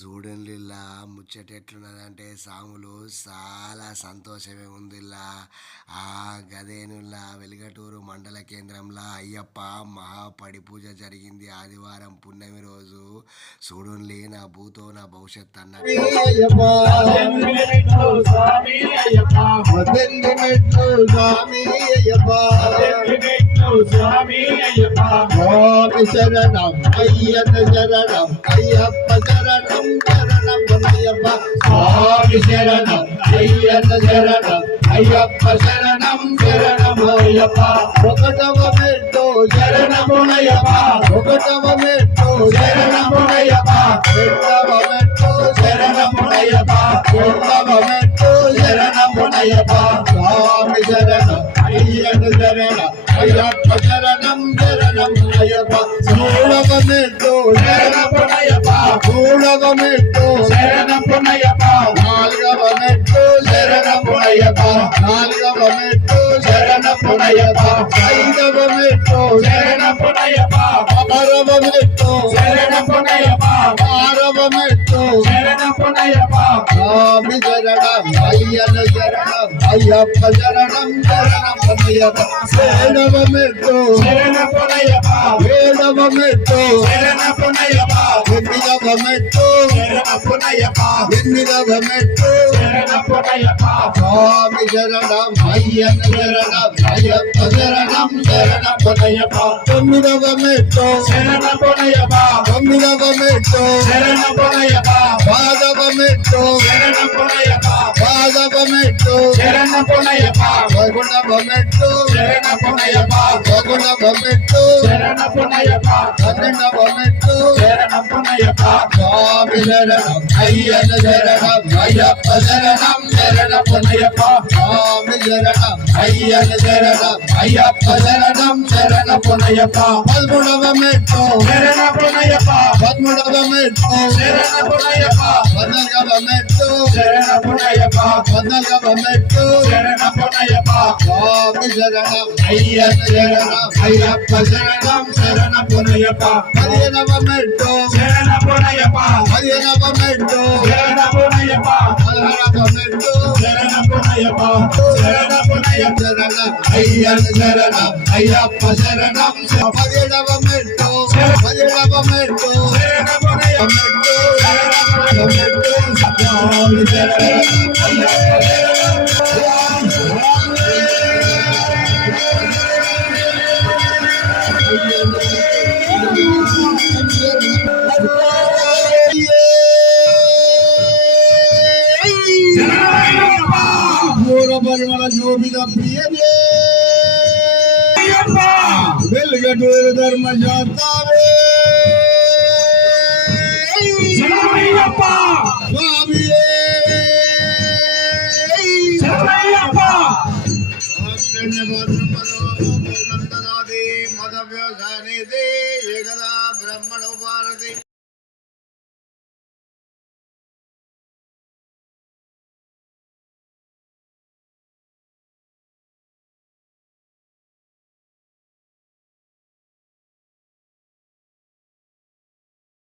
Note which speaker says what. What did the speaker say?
Speaker 1: చూడండిలా ముచ్చట ఎట్లున్నదంటే సాములు చాలా సంతోషమే ఉందిలా ఆ గదేనుల్లా వెలిగటూరు మండల కేంద్రంలో అయ్యప్ప మహాపడి పూజ జరిగింది ఆదివారం పున్నమి రోజు. చూడండి నా భూతో నా భవిష్యత్ అన్నట్టు.
Speaker 2: స్వామి శరణం అయ్యప్ప శరణం అయ్యప్ప శరణం శరణం అయ్యప్ప స్వామి శరణం అయ్యప్ప శరణం అయ్యప్ప శరణం శరణం అయ్యప్ప ఒకటవ మెట్టు శరణమునయ్యప్ప ఒకటవ మెట్టు శరణమునయ్యప్ప రెండవ మెట్టు శరణమునయ్యప్ప మూడవ మెట్టు శరణమునయ్యప్ప శరణం అయ్యప్ప మూడవ మెట్టు శరణమునయ్యప్ప మూడవ మెట్టు శరణమునయ్యప్ప నాలుగవ మెట్టు శరణమునయ్యప్ప నాలుగవ మెట్టు శరణమునయ్యప్ప ఐదవ మెట్టు శరణమునయ్యప్ప ఆరవ మెట్టు శరణమునయ్యప్ప ఆరవ మెట్టు స్వామి శరణం అయ్యన శరణం అయ్యప్ప శరణం శరణం అయ్యప్ప ఏడవ మెట్టు శరణమునయ్యప్ప ఏడవ మెట్టు శరణమునయ్యప్ప ఎనిమిదవ మెట్టు శరణమునయ్యప్ప ఎనిమిదవ మెట్టు శరణమునయ్యప్ప స్వామి శరణం అయ్యన శరణం అయ్యప్ప శరణం శరణమునయ్యప్ప తొమ్మిదవ మెట్టు శరణమునయ్యప్ప తొమ్మిదవ మెట్టు శరణమునయ్యప్ప పాదవ మెట్టు శరణమునయ్యప్ప పాదవ మెట్టు శరణమునయ్యప్ప పగుణవ మెట్టు శరణమునయ్యప్ప పగుణవ మెట్టు శరణమునయ్యప్ప పన్నెండవ మెట్టు శరణమునయ్యప్ప స్వామి శరణం అయ్యన శరణం అయ్యప్ప శరణం. శరణమునయ్యప్ప స్వామి శరణం అయ్యన శరణం అయ్యప్ప శరణం. శరణమునయ్యప్ప పదమూడవ మెట్టు శరణమునయ్యప్ప స్వామి శరణం శరణం అయ్యప్ప శరణం పదిహేనవ మెట్టు శరణం అయ్యప్ప శరణం స్వామి శరణం అయ్యప్ప పూర్వపరిమళ శోభిత ప్రియదే వెలుగటూరు ధర్మశాస్త్రే స్వామియే व्यवधाने एकदा ब्रह्मण उपारति